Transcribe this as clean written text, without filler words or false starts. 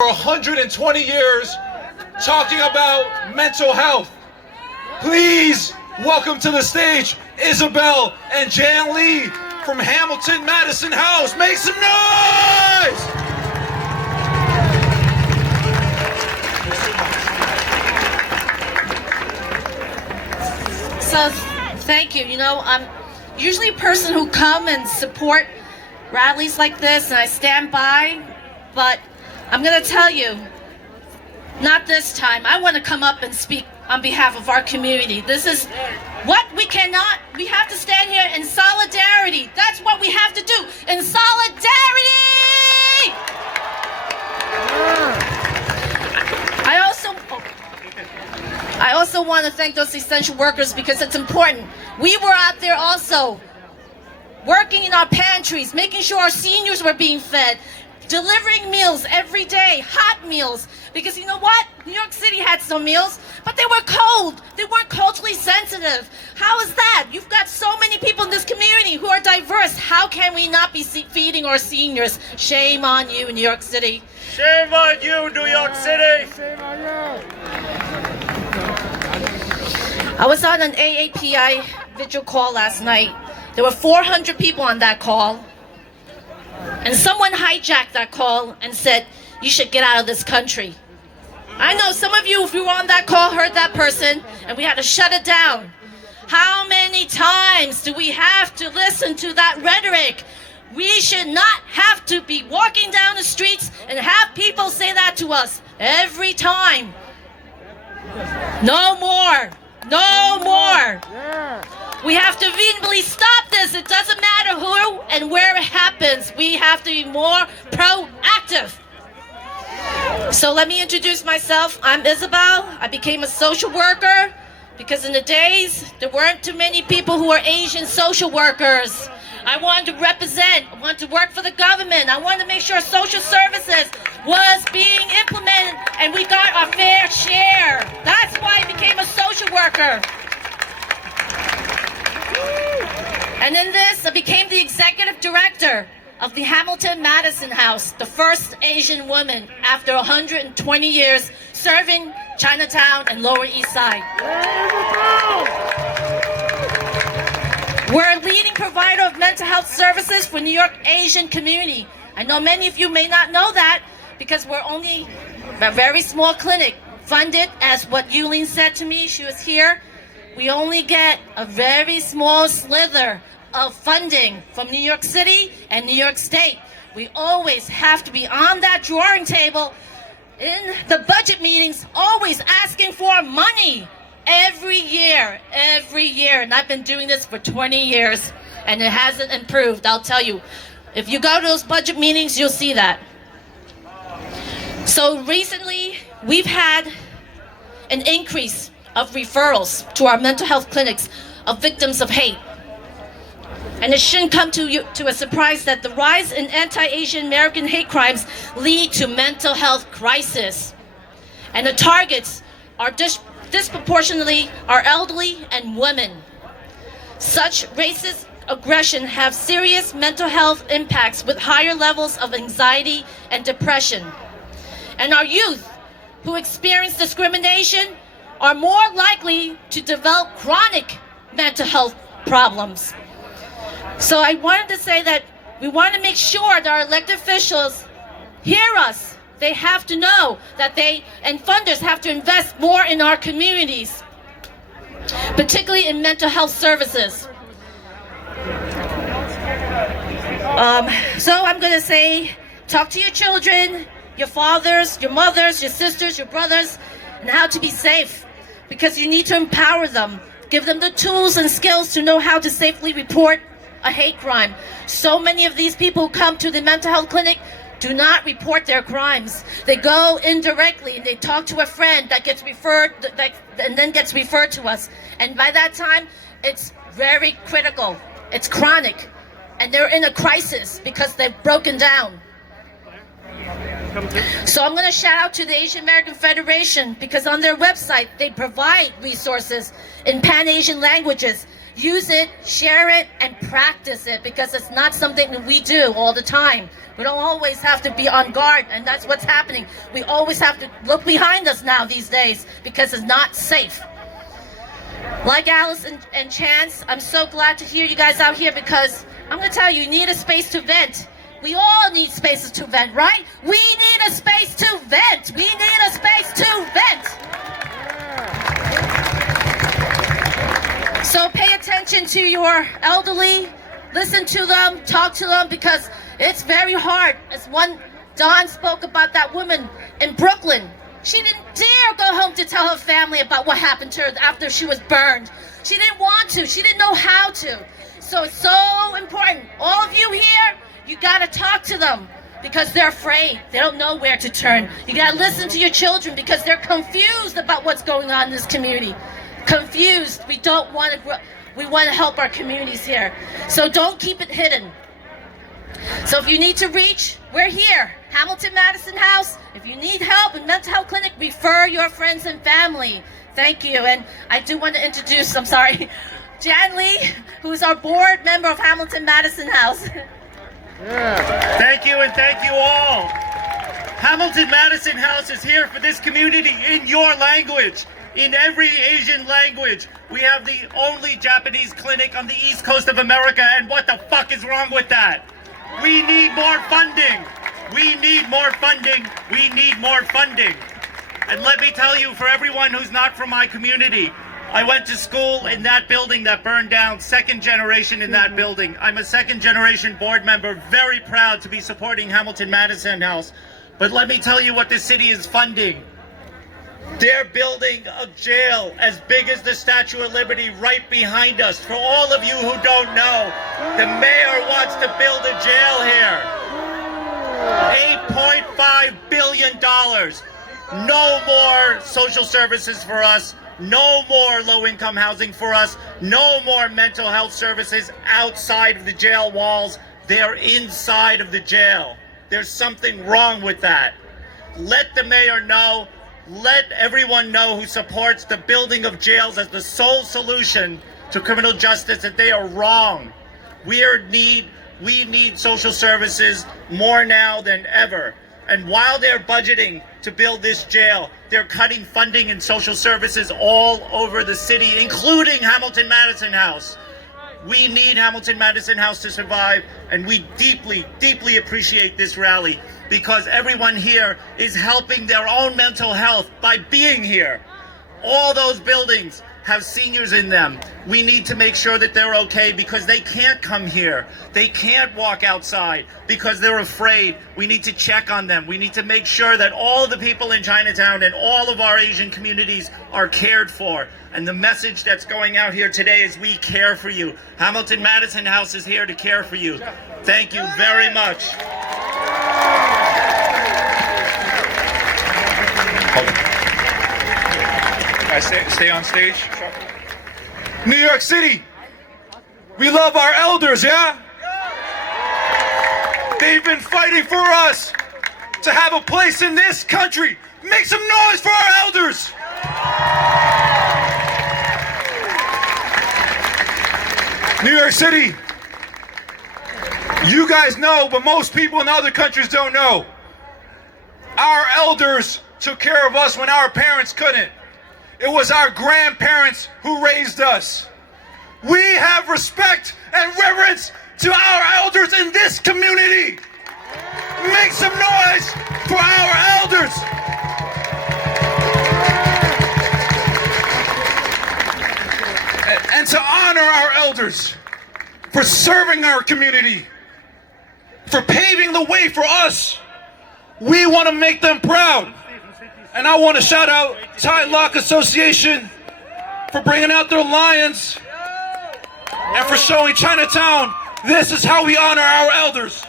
For 120 years talking about mental health. Please welcome to the stage Isabel and Jan Lee from Hamilton Madison House. Make some noise! So thank you. You know, I'm usually a person who come and support rallies like this, and I stand by, but I'm going to tell you, not this time. I want to come up and speak on behalf of our community. This is what we have to stand here in solidarity. That's what we have to do, in solidarity! I also want to thank those essential workers because it's important. We were out there also working in our pantries, making sure our seniors were being fed, delivering meals every day, hot meals, because you know what? New York City had some meals, but they were cold. They weren't culturally sensitive. How is that? You've got so many people in this community who are diverse. How can we not be feeding our seniors? Shame on you, New York City. Shame on you, New York City. Shame on you. I was on an AAPI vigil call last night. There were 400 people on that call. And someone hijacked that call and said, you should get out of this country. I know some of you, if you were on that call, heard that person, and we had to shut it down. How many times do we have to listen to that rhetoric? We should not have to be walking down the streets and have people say that to us every time. No more. No more. We have to vehemently stop this. It doesn't matter who and where it happens. We have to be more proactive. So let me introduce myself. I'm Isabel. I became a social worker because in the days, there weren't too many people who were Asian social workers. I wanted to represent. I wanted to work for the government. I wanted to make sure social services was being implemented and we got our fair share. That's why I became a social worker. And in this, I became the executive director of the Hamilton Madison House, the first Asian woman after 120 years serving Chinatown and Lower East Side. We're a leading provider of mental health services for New York Asian community. I know many of you may not know that because we're only a very small clinic funded, as what Yulene said to me, she was here. We only get a very small slither of funding from New York City and New York State. We always have to be on that drawing table in the budget meetings, always asking for money every year. And I've been doing this for 20 years and it hasn't improved, I'll tell you. If you go to those budget meetings, you'll see that. So recently, we've had an increase of referrals to our mental health clinics of victims of hate. And it shouldn't come to you to a surprise that the rise in anti-Asian American hate crimes lead to mental health crisis. And the targets are disproportionately are elderly and women. Such racist aggression have serious mental health impacts with higher levels of anxiety and depression. And our youth who experience discrimination are more likely to develop chronic mental health problems. So I wanted to say that we want to make sure that our elected officials hear us. They have to know that and funders have to invest more in our communities, particularly in mental health services. So I'm going to say, talk to your children, your fathers, your mothers, your sisters, your brothers, and how to be safe, because you need to empower them. Give them the tools and skills to know how to safely report a hate crime. So many of these people who come to the mental health clinic do not report their crimes. They go indirectly and they talk to a friend that gets referred, and then gets referred to us. And by that time, it's very critical. It's chronic. And they're in a crisis because they've broken down. So I'm going to shout out to the Asian American Federation because on their website, they provide resources in Pan-Asian languages use it, share it, and practice it, because it's not something that we do all the time. We don't always have to be on guard, and that's what's happening. We always have to look behind us now these days because it's not safe. Like Alice and Chance, I'm so glad to hear you guys out here, because I'm going to tell you, you need a space to vent. We all need spaces to vent, right? We need a space to vent. We need a space to vent. So pay attention to your elderly, listen to them, talk to them, because it's very hard. As Don spoke about that woman in Brooklyn. She didn't dare go home to tell her family about what happened to her after she was burned. She didn't want to. She didn't know how to. So it's so important. All of you here, you got to talk to them because they're afraid. They don't know where to turn. You got to listen to your children because they're confused about what's going on in this community. Confused. We don't want to. We want to help our communities here. So don't keep it hidden. So if you need to reach, we're here. Hamilton Madison House. If you need help in mental health clinic, refer your friends and family. Thank you. And I do want to introduce, Jan Lee, who's our board member of Hamilton Madison House. Thank you, and thank you all. Hamilton Madison House is here for this community in your language, in every Asian language. We have the only Japanese clinic on the East Coast of America, and what the fuck is wrong with that? We need more funding. We need more funding. We need more funding. And let me tell you, for everyone who's not from my community, I went to school in that building that burned down, second generation in that building. I'm a second generation board member, very proud to be supporting Hamilton Madison House. But let me tell you what the city is funding. They're building a jail as big as the Statue of Liberty right behind us. For all of you who don't know, the mayor wants to build a jail here. $8.5 billion. No more social services for us. No more low-income housing for us. No more mental health services outside of the jail walls. They're inside of the jail. There's something wrong with that. Let the mayor know. Let everyone know who supports the building of jails as the sole solution to criminal justice that they are wrong. We need social services more now than ever. And while they're budgeting to build this jail, they're cutting funding in social services all over the city, including Hamilton Madison House. We need Hamilton Madison House to survive, and we deeply, deeply appreciate this rally because everyone here is helping their own mental health by being here. All those buildings have seniors in them. We need to make sure that they're okay because they can't come here. They can't walk outside because they're afraid. We need to check on them. We need to make sure that all the people in Chinatown and all of our Asian communities are cared for. And the message that's going out here today is we care for you. Hamilton Madison House is here to care for you. Thank you very much. Stay on stage. New York City, we love our elders, yeah? They've been fighting for us to have a place in this country. Make some noise for our elders. New York City, you guys know, but most people in other countries don't know. Our elders took care of us when our parents couldn't. It was our grandparents who raised us. We have respect and reverence to our elders in this community. Make some noise for our elders. And to honor our elders for serving our community, for paving the way for us. We want to make them proud. And I want to shout out Thai Lock Association for bringing out their lions and for showing Chinatown this is how we honor our elders.